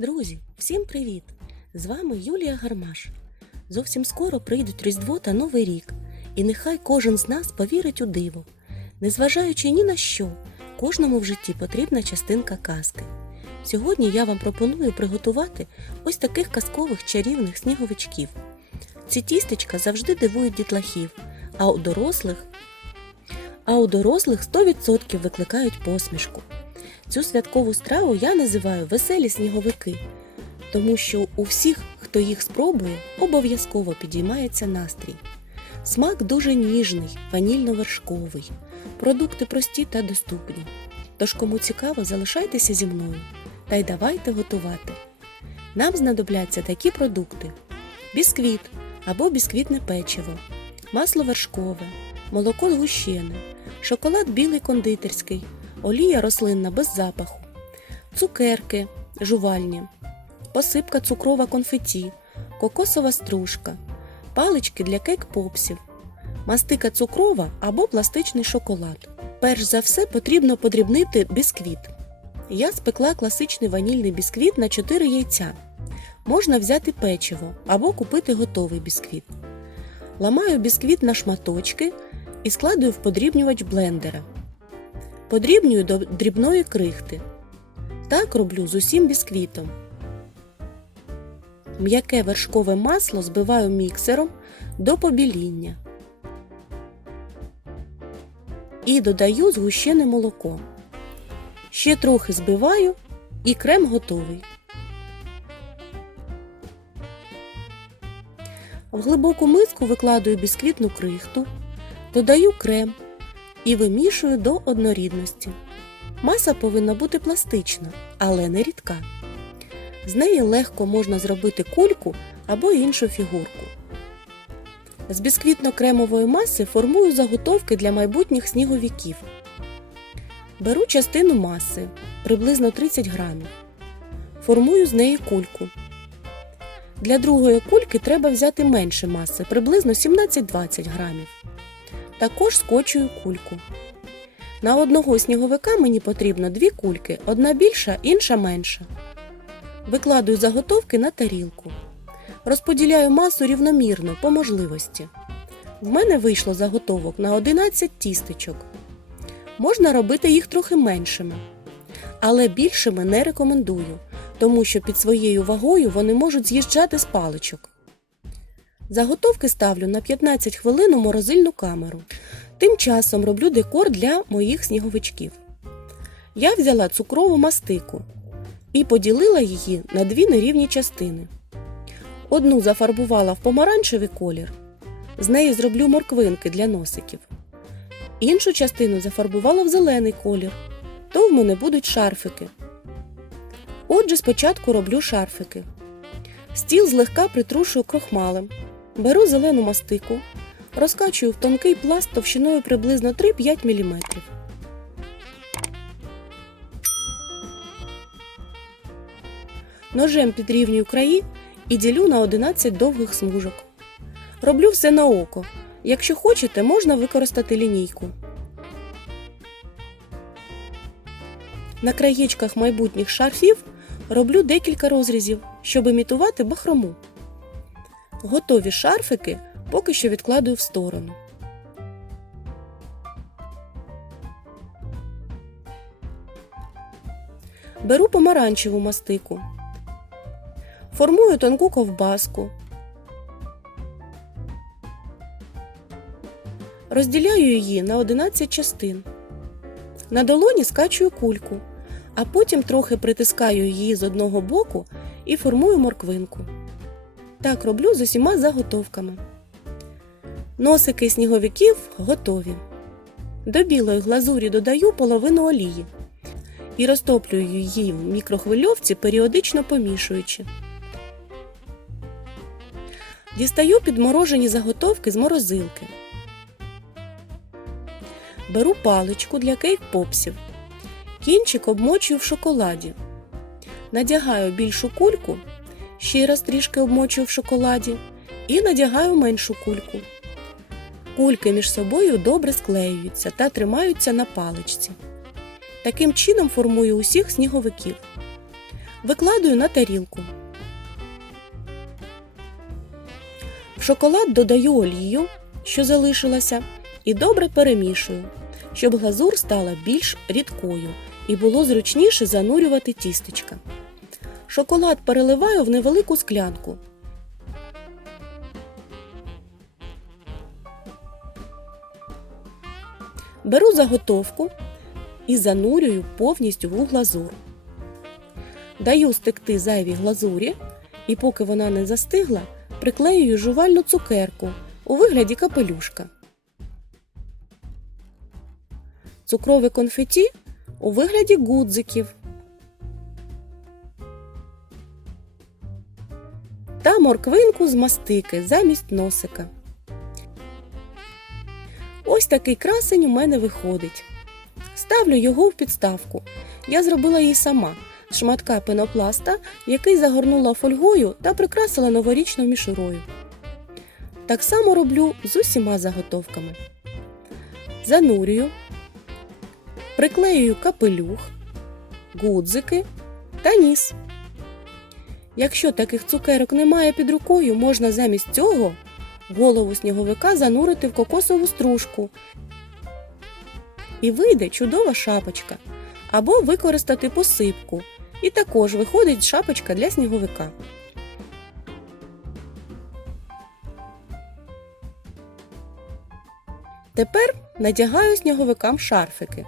Друзі, всім привіт! З вами Юлія Гармаш. Зовсім скоро прийдуть Різдво та Новий рік, і нехай кожен з нас повірить у диво. Незважаючи ні на що, кожному в житті потрібна частинка казки. Сьогодні я вам пропоную приготувати ось таких казкових чарівних сніговичків. Ці тістечка завжди дивують дітлахів, а у дорослих, а у дорослих 100% викликають посмішку. Цю святкову страву я називаю веселі сніговики, тому що у всіх, хто їх спробує, обов'язково підіймається настрій. Смак дуже ніжний, ванільно-вершковий, продукти прості та доступні. Тож, кому цікаво, залишайтеся зі мною та й давайте готувати. Нам знадобляться такі продукти: бісквіт або бісквітне печиво, масло вершкове, молоко згущене, шоколад білий кондитерський, олія рослинна без запаху, цукерки жувальні, посипка цукрова конфеті, кокосова стружка, палички для кейк-попсів, мастика цукрова або пластичний шоколад. Перш за все потрібно подрібнити бісквіт. Я спекла класичний ванільний бісквіт на 4 яйця. Можна взяти печиво або купити готовий бісквіт. Ламаю бісквіт на шматочки і складую в подрібнювач блендера. Подрібнюю до дрібної крихти. Так роблю з усім бісквітом. М'яке вершкове масло збиваю міксером до побіління. І додаю згущене молоко. Ще трохи збиваю і крем готовий. В глибоку миску викладаю бісквітну крихту, додаю крем і вимішую до однорідності. Маса повинна бути пластична, але не рідка. З неї легко можна зробити кульку або іншу фігурку. З бісквітно-кремової маси формую заготовки для майбутніх сніговиків. Беру частину маси приблизно 30 грамів. Формую з неї кульку. Для другої кульки треба взяти менше маси, приблизно 17-20 грамів. Також скочую кульку. На одного сніговика мені потрібно дві кульки, одна більша, інша менша. Викладую заготовки на тарілку. Розподіляю масу рівномірно по можливості. В мене вийшло заготовок на 11 тістечок. Можна робити їх трохи меншими, але більшими не рекомендую, тому що під своєю вагою вони можуть з'їжджати з паличок. Заготовки ставлю на 15 хвилин у морозильну камеру. Тим часом роблю декор для моїх сніговичків. Я взяла цукрову мастику і поділила її на дві нерівні частини. Одну зафарбувала в помаранчевий колір, з неї зроблю морквинки для носиків. Іншу частину зафарбувала в зелений колір, то в мене будуть шарфики. Отже, спочатку роблю шарфики. Стіл злегка притрушую крохмалем. Беру зелену мастику, розкачую в тонкий пласт товщиною приблизно 3-5 мм. Ножем підрівнюю краї і ділю на 11 довгих смужок. Роблю все на око. Якщо хочете, можна використати лінійку. На краєчках майбутніх шарфів роблю декілька розрізів, щоб імітувати бахрому. Готові шарфики поки що відкладую в сторону. Беру помаранчеву мастику. Формую тонку ковбаску. Розділяю її на 11 частин. На долоні скачую кульку, а потім трохи притискаю її з одного боку і формую морквинку. Так роблю з усіма заготовками. Носики сніговиків готові. До білої глазурі додаю половину олії і розтоплюю її в мікрохвильовці, періодично помішуючи. Дістаю підморожені заготовки з морозилки. Беру паличку для кейк-попсів. Кінчик обмочую в шоколаді. Надягаю більшу кульку, ще раз трішки обмочую в шоколаді і надягаю меншу кульку. Кульки між собою добре склеюються та тримаються на паличці. Таким чином формую усіх сніговиків. Викладую на тарілку. В шоколад додаю олію, що залишилася, і добре перемішую, щоб глазур стала більш рідкою і було зручніше занурювати тістечка. Шоколад переливаю в невелику склянку. Беру заготовку і занурюю повністю в глазур. Даю стекти зайві глазурі, і поки вона не застигла, приклеюю жувальну цукерку у вигляді капелюшка. Цукрове конфеті у вигляді гудзиків. Морквинку з мастики замість носика. Ось такий красень у мене виходить. Ставлю його в підставку. Я зробила її сама з шматка пенопласта, який загорнула фольгою та прикрасила новорічною мішурою. Так само роблю з усіма заготовками. Занурюю, приклеюю капелюх, гудзики та ніс. Якщо таких цукерок немає під рукою, можна замість цього голову сніговика занурити в кокосову стружку. І вийде чудова шапочка. Або використати посипку. І також виходить шапочка для сніговика. Тепер надягаю сніговикам шарфики.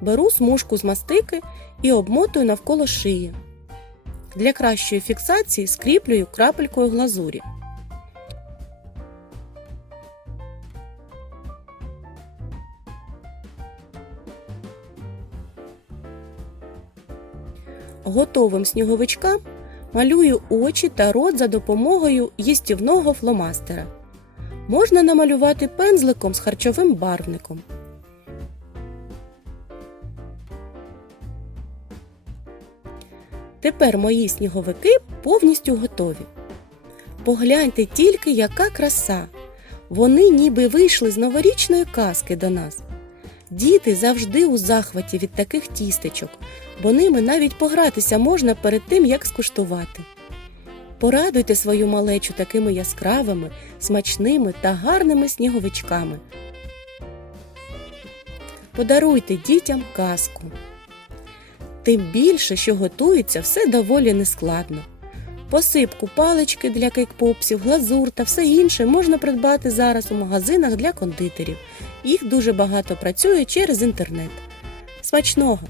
Беру смужку з мастики і обмотую навколо шиї. Для кращої фіксації скріплюю крапелькою глазурі. Готовим сніговичкам малюю очі та рот за допомогою їстівного фломастера. Можна намалювати пензликом з харчовим барвником. Тепер мої сніговики повністю готові. Погляньте тільки, яка краса! Вони ніби вийшли з новорічної казки до нас. Діти завжди у захваті від таких тістечок, бо ними навіть погратися можна перед тим, як скуштувати. Порадуйте свою малечу такими яскравими, смачними та гарними сніговичками. Подаруйте дітям казку. Тим більше, що готується все доволі нескладно. Посипку, палички для кейк-попсів, глазур та все інше можна придбати зараз у магазинах для кондитерів. Їх дуже багато працює через інтернет. Смачного!